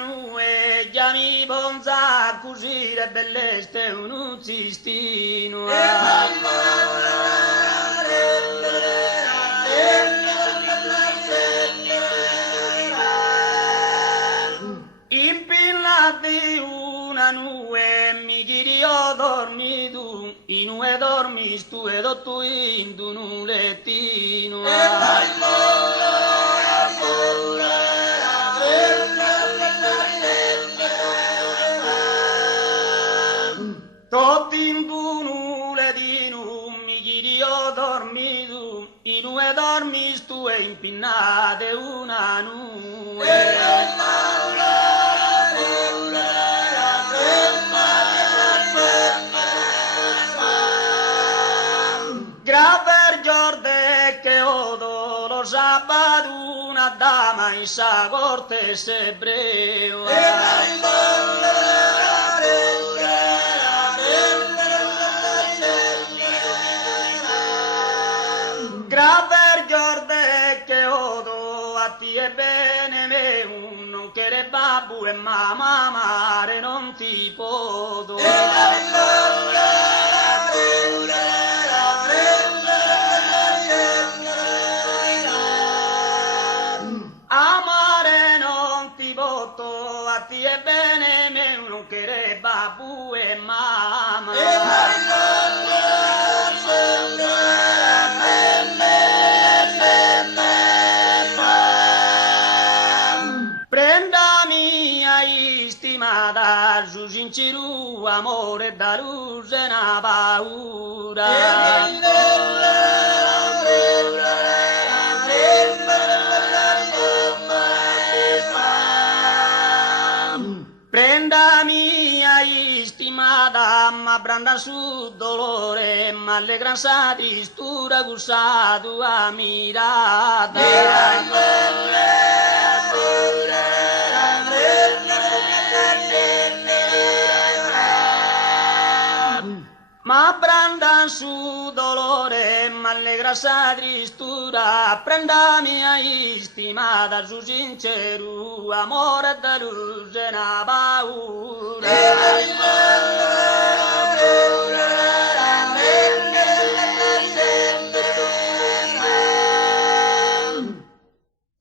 una e già mi bonza a cusire belleste un cistino. Impillati una nube mi chirio dormi tu, in nube dormis tu ed tu in un lettino. Totti in un lettino mi chirio dormi tu, in nube dormis tu e impinnate una nube. Graver giorde che odo lo sabato una dama in sa corte sebreo. Graver giorde che odo a ti è bene me un non che re babbu e mamma mare non ti podo. Amare non ti voto, a ti è bene me non che re babbu e mamma. Prendami a istimata, su sincero amore da luce una paura. Prendami a istimata, ma branda su dolore, ma le gran sa tristura gussa tua mirata. Ma branda su dolore, ma allegra sa tristura, prendami a istimata su sincero amore da luce na paura.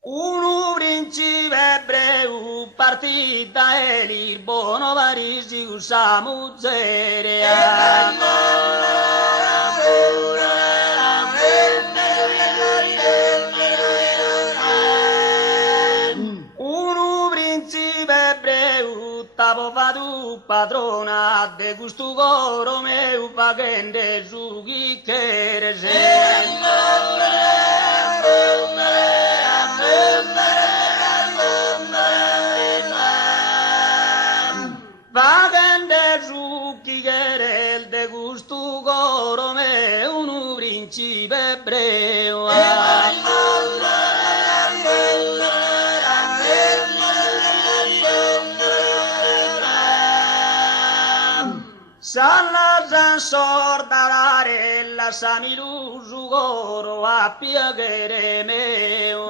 Un principe ebreu partita e il buono Parisi usa muzzere. Un principe ebreu tapo fatu padrona de gustu coro meu pagende su chicchere Vagende su chicchere de gustu coro meu un principe ebreu. Salla sorda la samilu su coro a piacere meu.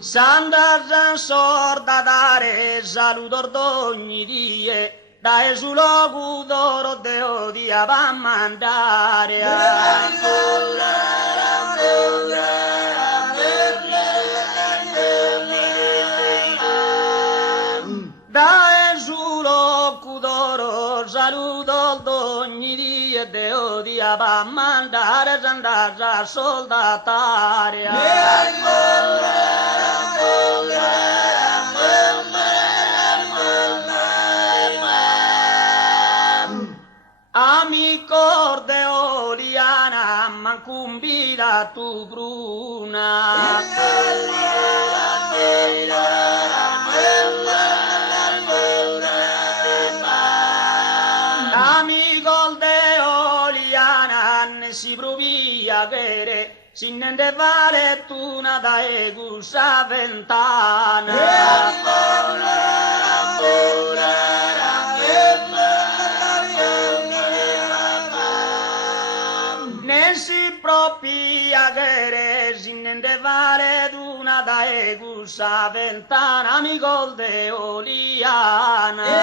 Sanda sorda dare saluto d'ogni die, dai su loco d'oro deo di a mandare. Dai su loco d'oro saluto d'ogni die, deo di a mandare, s'andare a soldatare. Amico de Oliana, mancumbida tu bruna. Amico de Oliana, ne si provia che si nende vale tu nada e gusa ventana. Ne si mare d'una da egusa ventana mi gol de oliana